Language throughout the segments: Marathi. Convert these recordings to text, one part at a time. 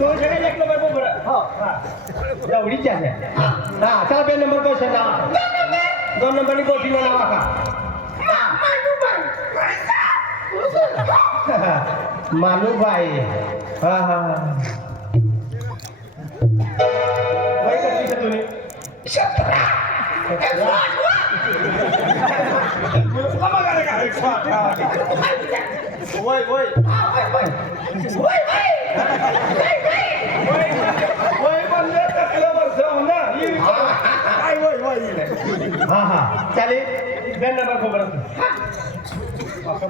तो सगळ्यात एक नंबर बरोबर हो एवढीच आहे हा चला पे नंबर पैसे नाव 2 नंबरनी गोठीला नाव का मालूबाई हा हा वय किती तुम्ही 17 वय वय हा हा चालेल बेन नंबर खबर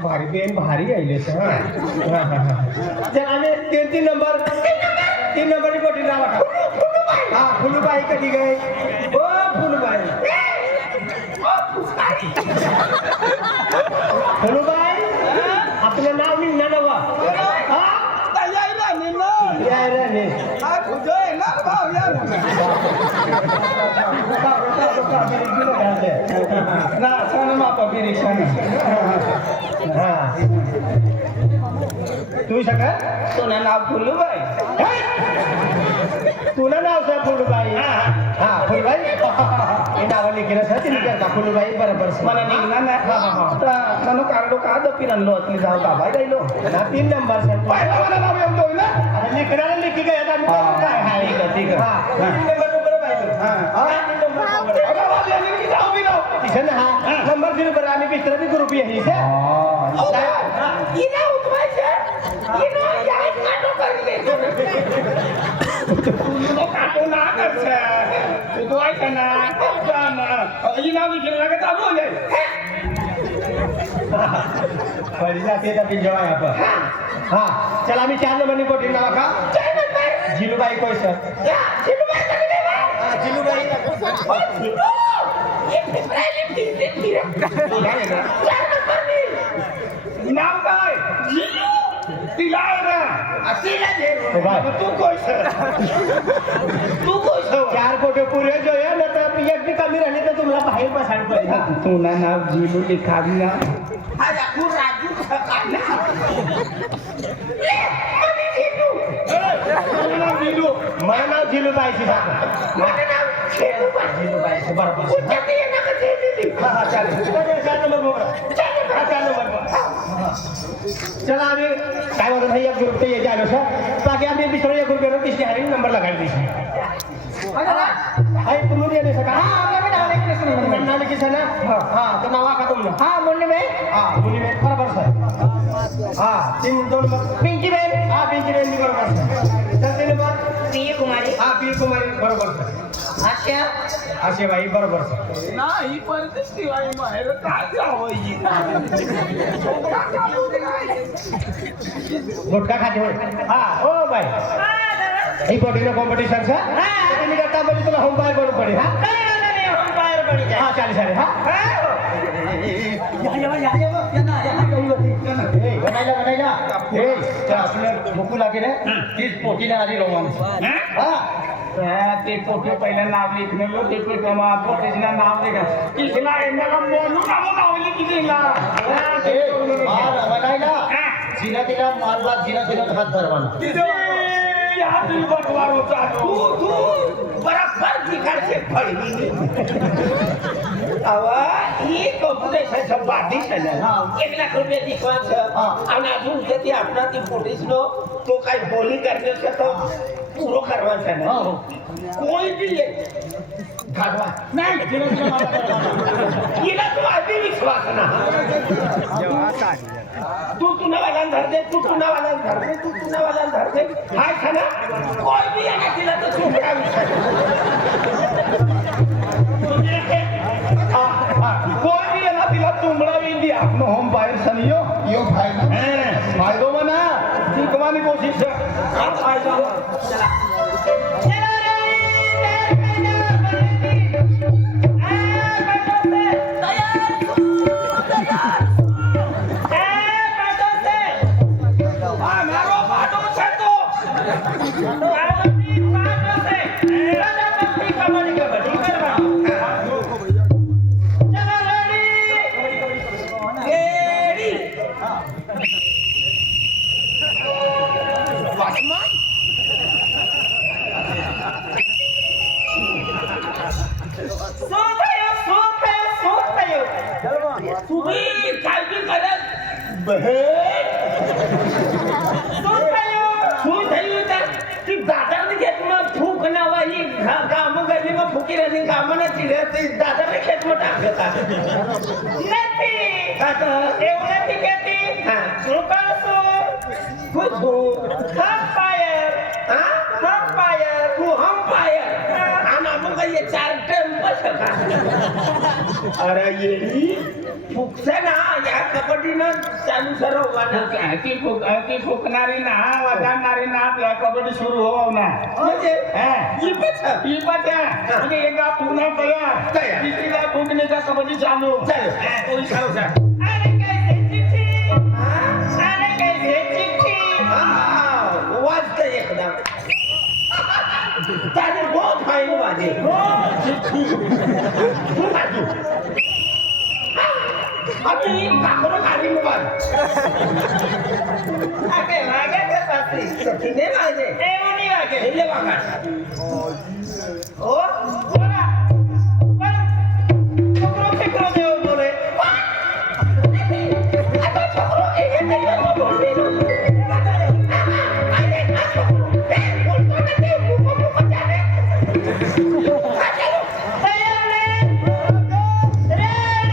भारी बेन भारी आईले चल आम्ही 3 नंबर गोटी नाव हा फुलूबाई कधी गई ओ फुलूबाई फुलूबाई आपलं नाव निघणार नवा तू सका तुला नाव फुलूबाई तुला नाव काय फुलूबाई हा फुलबाई हे नाव लिखिलं सर तिने करता फुलूबाई बरोबर मला निघणार नाही ನಾನು ಕಾರ್ಡು ಕಾದಪ್ಪಿ ನಲ್ಲೋ ಅತ್ನಿ ಜಾವ ಬಾಯ್ ಗೈलो ना 3 नंबर सर बाय मला नाव येतो ना अरे लिखणारा लिखी गया आता काय हाय ठीक हा 3 नंबर बाय हा 3 नंबर अरे बाबा याने की जाऊ भी नाव तिथे ना हा नंबर 3 पर आम्ही बिस्तर भी ग्रुप आहे से इना उठवायचे इनो जाय काटो करले तू काटो ना करছে तू ऐक ना इना भी खेलना का चालू हो जाए पहिली जाते तर जेव्हा आपण हा चला आम्ही 4 नंबरनी कोटी नाव का जिलूबाई कोय सर जिलूबाई कधी देवा हा जिलूबाई एक इब्राहिम दिन नाव काय जिलू तिला ना तिला दे तू कोय सर 4 कोटी पुरे जो आहे ना तर एक भी कमी राहिली तर तुम्हाला बाहेर बसायला पाहिजे तुला नाव जिलू लिखावी ना आजा तू राजू खाना माझं नाव जिलूबाई सी माझं नाव जिलूबाई सी बरोबर हा चालेल 4 नंबर चला आम्ही काय म्हणतो भाई एक ग्रुप ते जायलो सर बाकी आम्ही दुसरा एक ग्रुप येतो तिसरी हरी नंबर लगायला दिसे हाय तुम्ही देणे सका हा आम्ही नाव लिखले नाव लिखी सर ना हा तर नाव का तुमला हा मुन्नी बेन बरोबर सर हा 3 नंबर पिंकी बेन हा पिंकी बेन बरोबर सर 3 नंबर प्रिय कुमारी हा प्रिय कुमारी बरोबर सर आशा बाई बरोबर सर नाही परदेशी बाई बाहेर काय जावं गुटखा खाते होय हा हो बाई ही बॉडीला कॉम्पिटिशन सर तुम्ही करता म्हणजे तुला होम बाहेर पडू पडेल हा होम बाहेर पडी हा चालेल हा बनायला आपलं भूकू लागेल तीच पोटीला आली रोमान हा ते पोटे पहिला नाव लिखलेलो ते पोटेमा पोटेला नाव लिखा किसला एंडला मोनू नाव लिखिला बनायला जिना तिला मारला जिना हात धरवाना या तुम्ही बटवार होता तू बराबर तिकडचे फळली आवा ही कॉम्पिटिशन बाधित आहे ना 1 लाख रुपये दिसवाच आणि अजून किती आपला ती पोटीसनो तो काय बोली करण्याचं तो पूरो करवायचा ना कोई भी घालवा नाही तिला तू आधी विश्वास ना तू तुनावाला धर दे तू तुनावाला धर दे तू तुनावाला धर दे हाय खाना कोई भी आहे ना तिला तर चुकरा कोई भी आहे ना तिला तुमडा भी दिया होम बाहेर सनियो यो फायदो मना ती कमानी कोशिश हात फायदा चला Watchman? નથી એવું નથી કહેતી હા. હું કહું છું હમ્પાયર હમ્પાયર તું હમ્પાયર આના મુકઈએ 4 ટેમ પછકા અરે એની ફૂકશે ના યાર કબડ્ડીનો ચાલુ સરવવાના હકી ફૂકનારી ના વધારનારી ના એટલે કબડ્ડી શરૂ હોવાના म्हणजे હે ઈ પછ ઈ પાછા અને એકા પૂના કયા કયા? બીજી વાર ફૂકને કા કબડ્ડી ચાલુ ચાલો કોઈ સારું છે આને કઈ છે ચિઠ્ઠી હા આને કઈ છે ચિઠ્ઠી હા વાજતે એકદમ તારે બહુ ફાઇન વાજે શું વાજુ અભી કાકોનો કાઢીને વાજ આ કે વાગે છે પાછી સખીને વાજે એવું નહીં વાગે એટલે વાગા ઓ બોલા બોલા છોકરો ફેકરો જેવો બોલે આ તો છોકરો એ નહીં બોલતો અરે આ છોકરો એ બોલતો નથી મુકો ચાલે તૈયાર ને રેડી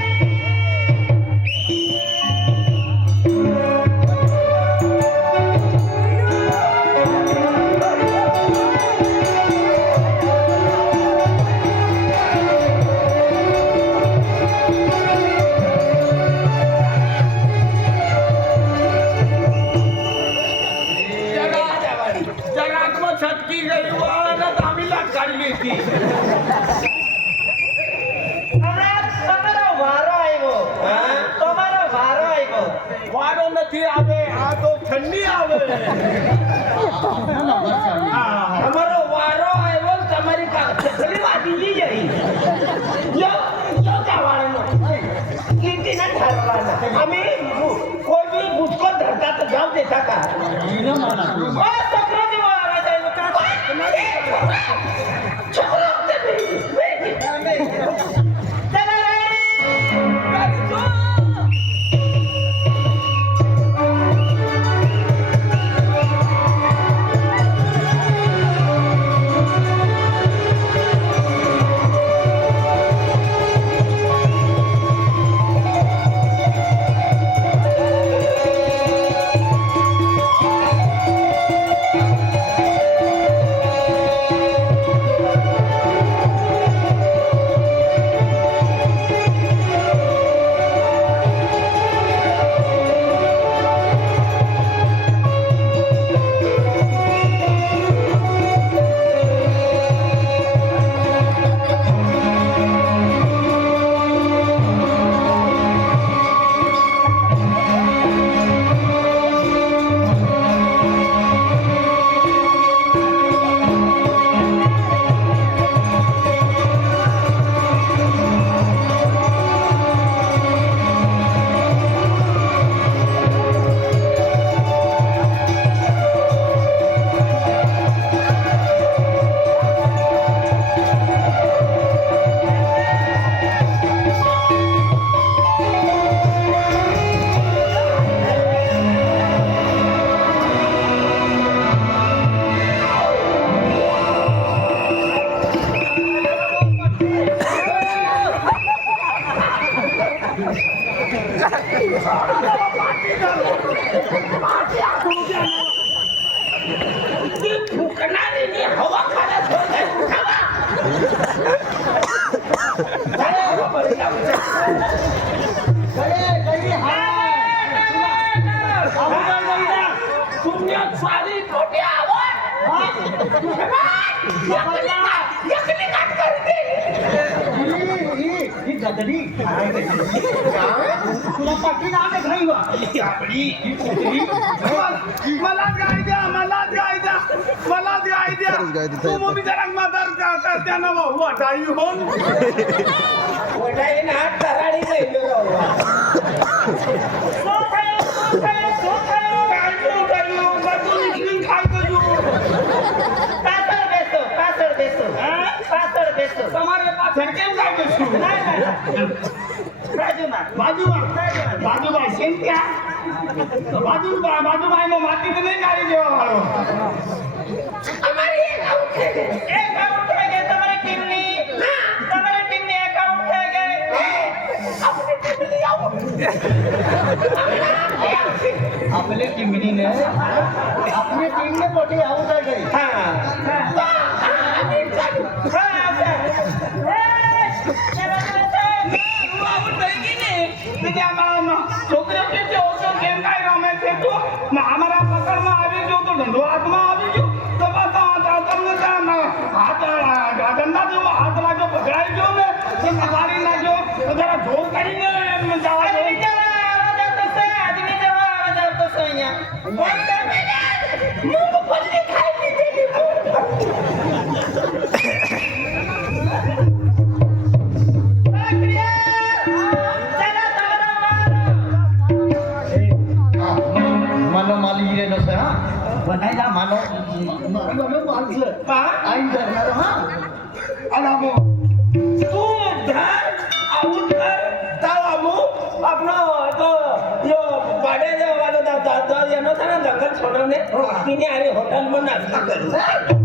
જગાતમાં છટકી ગઈ વાળાને તામીલા કાઢી લીધી હમણાં તમારો વારો આવ્યો હા? તમારો વારો આવ્યો વારો નથી આવે આ તો ઠંડી આવે અમારો વારો આવ્યો ને તમારી ચકલી વાજી જઈ યો ગાવાનો કીર્તિના ઠારવાના અમે કોઈ બી ભૂસકો ધરતા તો જાવ દેતા કા ઓ છોકરો જેવો આવે છે એનો કાકો છોકરો તે ચાલો રેડી ફૂકનારીની હવા ખાને છોડે ખાવા અરે હવા પડી આવે શૂન્ય સારી ખોટી આવો યકલી કાટ કરી દે मला द्यायच्या तू मम्मी जरा म्हातार त्यानं वाटाई होऊन વડાઈને હાથ તરાડી લઈ લો શું થયું શું થયું કાઢ્યું બધું નીકળી ખાઈ ગયું પાછળ બેસો પાછળ બેસો તમારે પાછળ કેમ કાઢ્યું છું બાજુમાં છે ત્યાં બાજુમાં માટી તો નહીં કાઢી દેવા વાળો અમારી એક આઉટ થઈ ગઈ એક આઉટ થઈ ગઈ તમારી ટીમની એકાઉન્ટ થઈ ગઈ आपले टीमने आपली टीमने मोठी आऊट आहे गई છોકરીઓ કે છે ઓછો કેમ કાઈ રમે છે તું અમારા પકડમાં આવી ગયો તો ધંધો હાથમાં આવી ગયો તો તમને ત્યાં હાથ દંડા જેવો હાથ લાગ્યો પકડાઈ ગયો ને તો મારી નાખ્યો તો જરા જોર કરીને જવા मानो माल गिरे न से हां बनायला मानो माल आईन धरणार हां अनामो तू धर आउट कर तावामो आपनो तो यो बाडे वालो दा येनो थाना दखल छोडवणे तिने अरे होटल में नाश्ता करू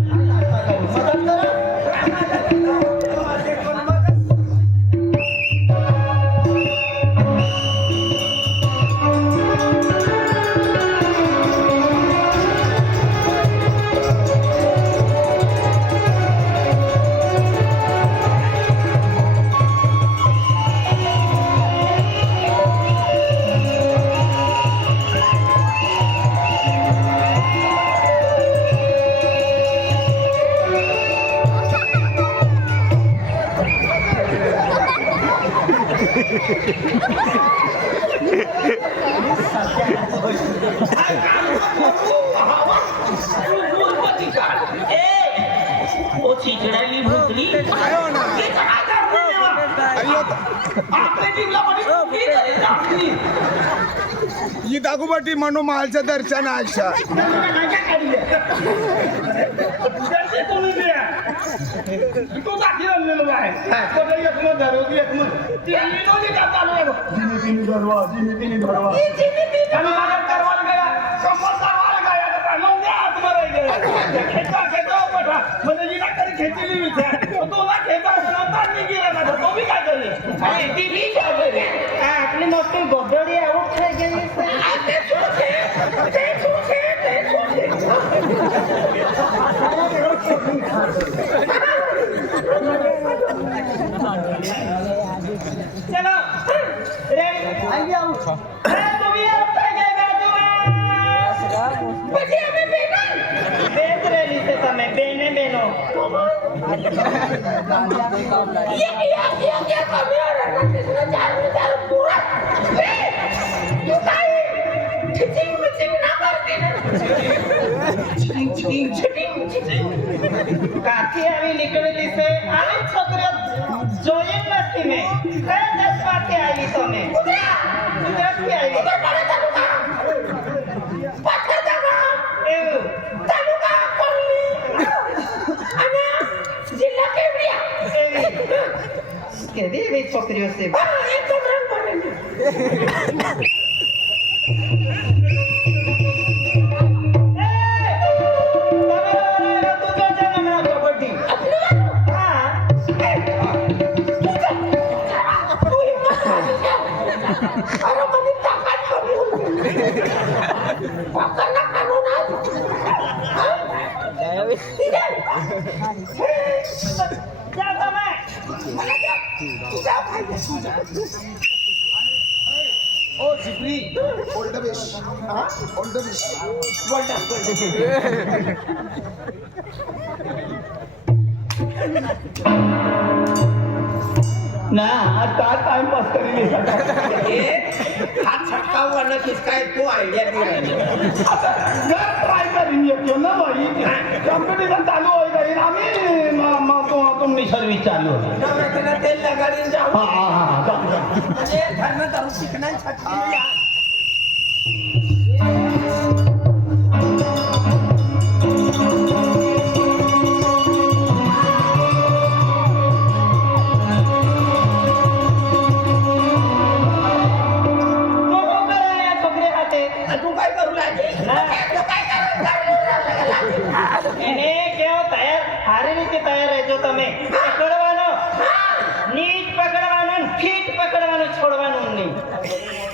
मदत करा ओछी चढ़ाई भूतली आयो ना ये चढ़ा कर देवा अयो आपने टीमला बड़ी ही दागोबाटी म्हणून मालचं दर्शन आशा तू बाकी रमलेलो आहे तो काही एक मत धरवती एक मत तिन्ही दोन्ही का चालू आहे जिनी धरवा आणि माझ्या करवाल गया कंपल करवाल गया तर लोंगे हात मारे गए खेचा पठा म्हणजे जी नाकरी खेचली विचार तो ना खेचा असला तानी गेला ना तो भी काय करेल अरे ती भी काय करेल आपली मस्ती गोबडी आऊट થઈ ગઈ ते छूछे चलो रेडी आई आऊट तुम्ही आउट થઈ ગયા बाजूમાં પછી અમે બેનો બેસ રેલી છે તમે બેને બેનો ये कमी चार पूरा तू काय चिटिंग मिटिंग ना करते ना चिटिंग काठी આવી નીકળેલી છે આવી છોકરીઓ જોઈ નથી મેં કયા દેશમાંથી આવી તમે ગુજરાતથી આવી એવું તાલુકા કોની અને જિલ્લા કેવડિયા કેવી એવી છોકરીઓ છે એક કમરાન બને ओ जिपरी ओल्ड बेश हां ओल्ड बेश ना आता टाइम पास करेली हात छटकाववाना किसकाय तो आयडिया दिली आता घर ट्राय करीन येतो ना भाई कॉम्पिटिशन चालू होई जाईल आम्ही तुमची सर्विस चालू होईल तेल लगाडीन जाऊ हा म्हणजे धर्म धरू शिकण्यासाठी તૈયાર રહેજો તમે પકડવાનો નીટ પકડવાનો ફીટ પકડવાનું છોડવાનું નહીં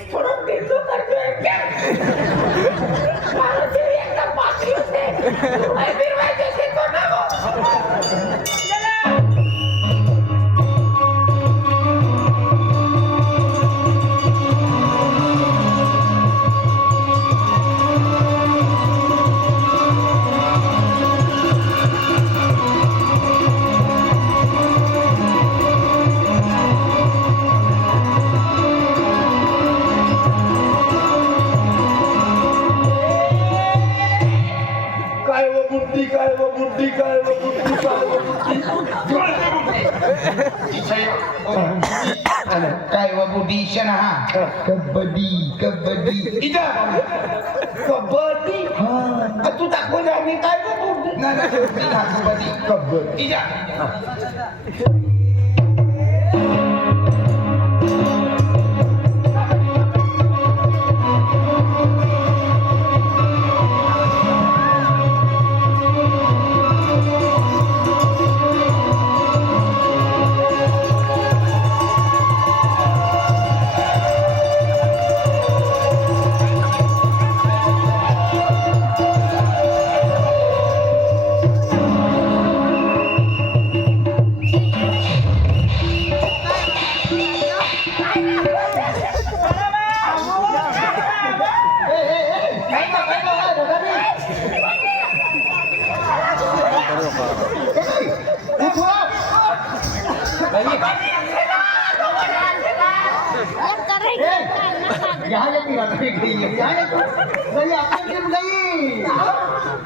फिरवायचे शिकतो ना गो. काय व बुद्धी काय व बुद्धी काय व बुद्धी काय व बुद्धी काय व बुद्धीशन हा कबड्डी कबड्डी इथं कबड्डी तू दाखवले आम्ही काय व बुद्धी कबड्डी कबड्डी इथं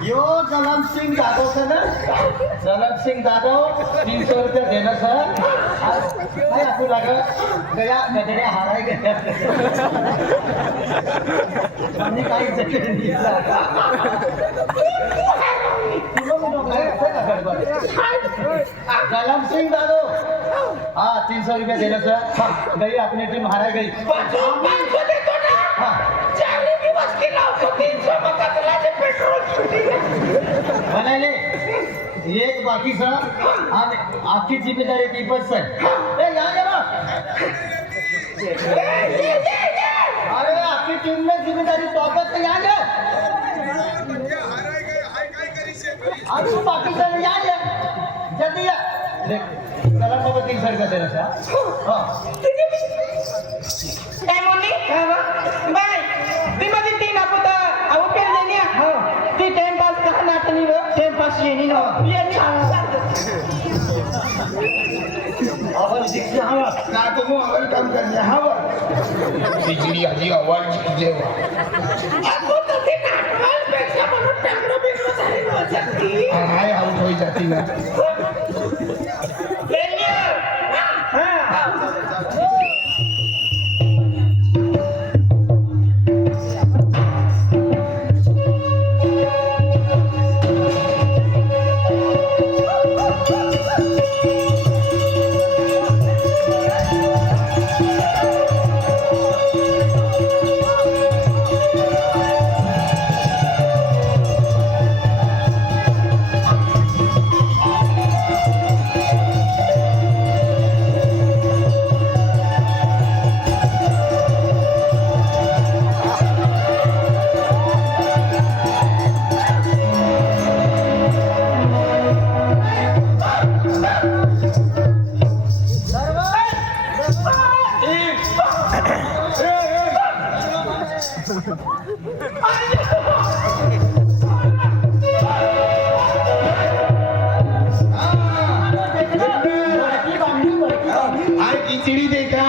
यो जलम सिंह जाधव सर जलम सिंह जाधव 300 रुपये देना सर काय असू लागा गया गजड्या हाराय गया आणि काही जलम सिंह जाधव हाँ 300 रुपये देना सर गई अपनी टीम हारा गई म्हणाले एक बाकी सर आणि आपकी जिम्मेदारी ती पण सर अरे आपकी टीम में जिम्मेदारी तोबत से याद है अब तू बाकी सर याद है जल्दी आ चला बाबा 300 रुपये देना सर हाँ काय म्हणली बाय ती माझी तीन आपण अहो पेरले नी ती टाइम पास का नाटनी रो टाइम पास येनी नो येनी आवाज दिखते हवा ना तो मग अवल काम करणे हवा बिजली आधी आवाज जेवा हाय आउट होई जाती ना खिचड़ी देखा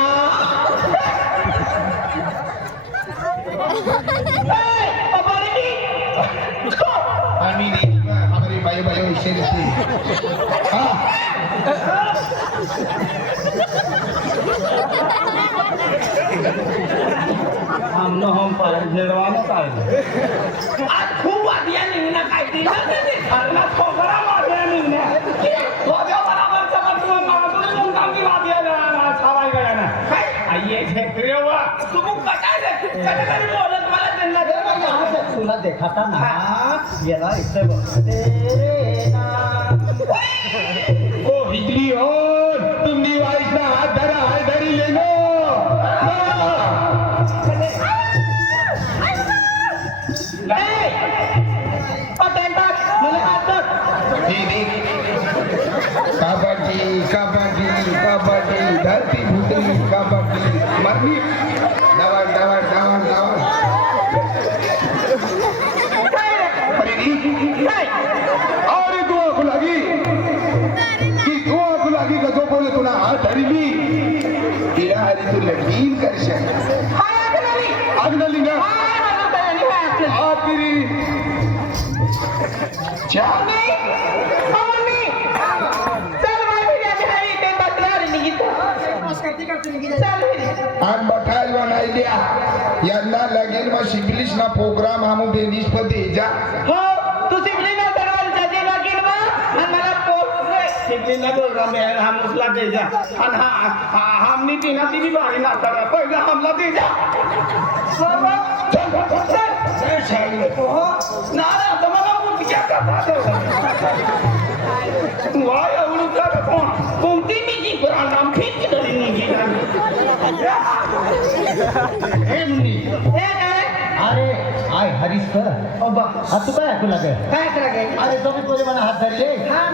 आम्ही हमारी बाई बाई विषय हमने हम पर जेड़वाना काल आज खूप वादिया निघणं काय ते घरला छोकरा वादिया निघणं वादिया बराबर समजून मागून काम की वादिया सावाय गया ना काय आइए छेत्रे वा तू बताय दे कधीतरी बोलत मला त्यांना दे यहाँ से तुला देखा था ना ये ना इससे तेरे नाम ओ हिजली हो तुम्ही वाईसना हात धरा हात धरी लेनो कबड्डी कबड्डी धरती फुटली कबड्डी मरनी डावाड डावाड डावाड डावाड अरे तू आखू लागी की तू आखू लागी का जो बोले तुला हात धरली तिला हरी तू लगीन करशील आगनाली ना आपिरी चा आणि बठायला नाही द्या यांना लगेल मग शिकलीस ना प्रोग्राम हम बेनीस पर देजा हो तू शिकली ना दरवाजा जाजे लागेल मग आणि मला पोस्ट शिकलीला प्रोग्राम आहे हम उसला दे जा आणि हमनी तिना ती भी भारी ना करा पहिला हमला दे जा ना आता मला मुलगी वाय एवढं कर कोणती मी जी नाम फिट करी मुलगी अरे आय हरीश सर तू काय ऐकू लागे काय करागे अरे तो मी तुझे मला हात धरले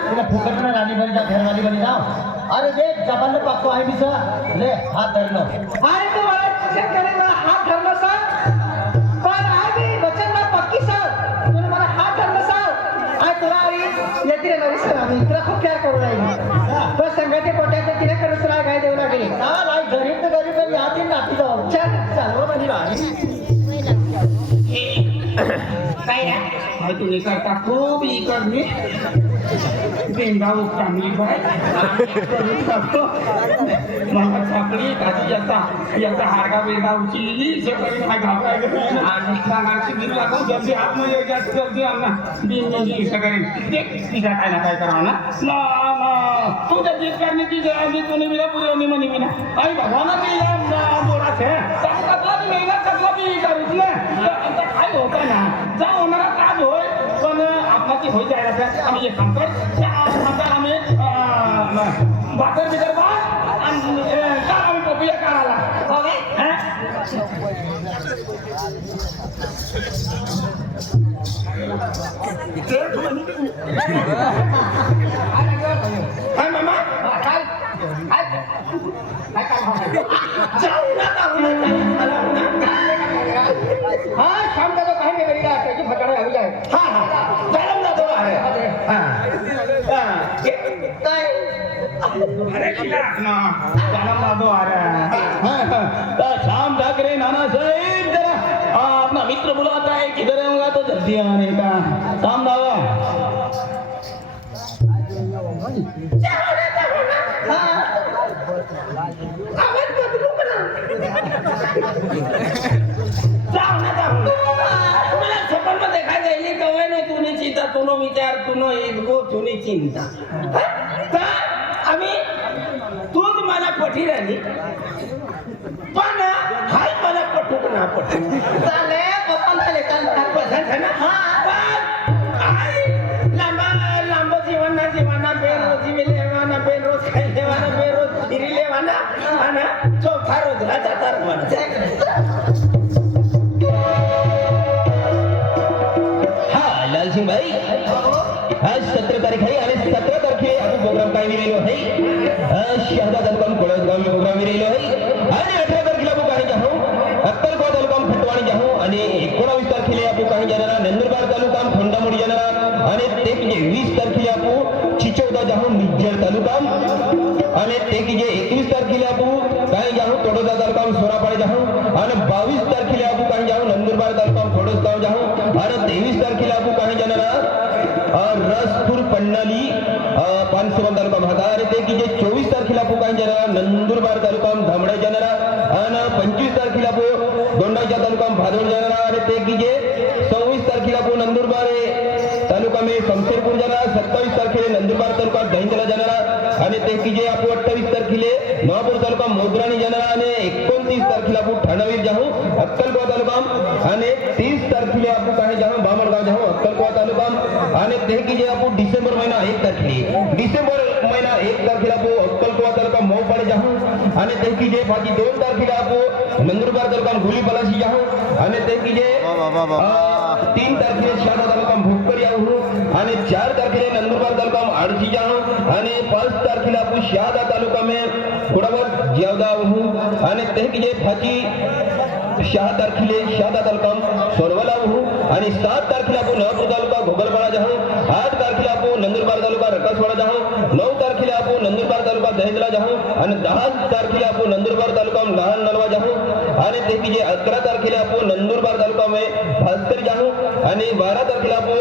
तुला फुकट ना राणी बनी जा घरवाली बनी जाओ अरे देख जबान पाकतो आहे मी सर ले हात धरलो अरे तू मला शिक्षण करे मला हात धरला सर पण आज वचन ना पक्की सर तूने मला हात धरला सर आज तुला अरे येते रे सर आम्ही तुला खूप प्यार करू राहिली बस संघाचे पोट्याचे तिने करू तुला काय देऊ लागेल हा भाई गरीब तर गरीब पण याची नाती जाऊ चल चालव बनी राणी काय रे हाय तुम्ही करता खूप ही करणे बेंगाऊ चांगली बाय मला छापली काजी याचा हारगा बेंगा उचलली सकाळी काय घाबराय आणि सांगायची दिन लागू जल्दी हात मध्ये जास्त जल्दी आम्हाला दिन म्हणजे सकाळी देख तिचा काय ना काय करावं ना ना तुझ्या जीत करणे की जय तूने मिला पुरे आणि मनी मिला आई भगवान की या बोरा थे कतला भी मेहनत कतला भी करू ना आता काय होता ना जा होणारा काज होय पण आपणाची होई जायला त्या आम्ही एक काम कर त्या आम्ही बाकर बिकर बा आणि का आम्ही पपुया करायला ओके काय मामा काय जाऊ नका हा शाम का तो काही नाही करी त्याची फटाडे हवी जाय हा जाणून जातो अरे काय अरे किला ना जाणून जातो अरे शाम ठाकरे नाना साहेब जरा अपना मित्र बुलाता है किधर होगा तो जल्दी आने का काम दावा आवाज बदलू का जाऊ ना जाऊ मला सफर में देखा जाएगी कवे ने तूने चिंता तूनो विचार तूनो इनको तूने चिंता तर आम्ही तूच मला पठी राहिली पण हाय मला पटूक ना पटू चाले पसंत झाले काल पसंत है ना पण हाय लांब जीवन ना बेरोजी में लेवाना बेरोज खाई लेवाना बेरोज फिरी लेवाना आणि चौथा रोज जाता लाल सिंह भाई आज 17 तारीख है आणि 17 तारखे आपण प्रोग्राम काय विरेलो है शहदा तालुका कोळसगाव में प्रोग्राम विरेलो है आणि 18 तारखेला आपण काही जाऊ अक्कलकोट तालुका फटवाणी जाऊ आणि 19 तारखेला आपण काही जाणार नंदुरबार तालुका खोंडामुडी जाणार आणि ते की 20 तारखेला आपण चिचोदा जाऊ निज्जर तालुका आणि ते की 21 तारखेला आपण काही जाऊ तोडोदा तालुका सोरापाडी जाऊ आणि 22 तारखेला आपण काही जाऊ नंदुरबार तालुका खोडसगाव जाऊ आणि 23 तारखेला आपण काही जाणार रसपूर पन्नाली पानसोबन तालुका भागार ते की 24 तारखेला आपण काही जाणार नंदुरबार तालुका धामडा जाणार आणि 25 तारखेला आपण दोंडाच्या तालुका भादोड जाणार आणि ते की 26 तारखेला आपण नंदुरबार तालुका में शमशेरपूर जाणार 27 तारखेला नंदुरबार तालुका दहिंदला जाणार आणि ते की आपण 28 तारखेला नवापूर तालुका मोदराणी जाणार आणि 29 तारखेला आपण ठाणावीर जाऊ अक्कलकोट तालुका आणि 30 तारखेला आपण काही जाऊ बामणगाव जाऊ अक्कलकोट तालुका आणि ते की आपण डिसेंबर महिना 1 तारखेला डिसेंबर महिना 1 तारखेला आपण अक्कलकोट तालुका मोपाडी जाऊ आणि ते की बाकी 2 तारखेला आपण नंदुरबार तालुका गुली पलाशी जाऊ आणि ते की 3 तारखेला शहादा तालुका भोकर जाऊ आणि 4 तारखेला नंदुरबार तालुका आडशी जाऊ आणि 5 तारखेला आपण शहादा तालुका में कुडावर जेवदा हूँ आणि ते की जे फाची 6 तारखेले शहादा तालुका सोरवला हूँ आणि 7 तारखेला आपण नवापूर तालुका घोगरपाडा जाऊ 8 तारखेला आपण नंदुरबार तालुका रकासवाडा जाऊ 9 तारखेला आपण नंदुरबार तालुका दहेजला जाऊ आणि 10 तारखेला आपण नंदुरबार तालुका लहान नलवा जाऊ आणि ते की जे 11 तारखेला आपण नंदुरबार तालुका में भास्कर जाऊ आणि 12 तारखेला आपण